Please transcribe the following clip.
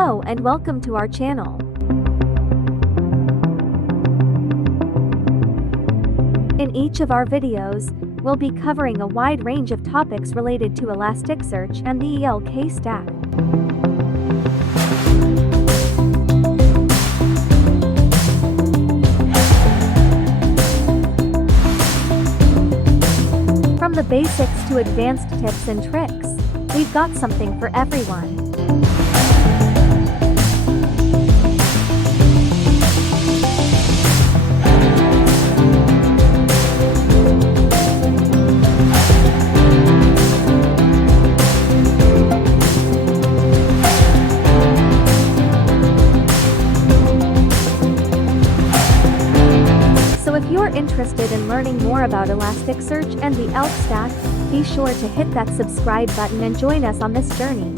Hello and welcome to our channel. In each of our videos, we'll be covering a wide range of topics related to Elasticsearch and the ELK stack. From the basics to advanced tips and tricks, we've got something for everyone. So if you're interested in learning more about Elasticsearch and the ELK stack, be sure to hit that subscribe button and join us on this journey.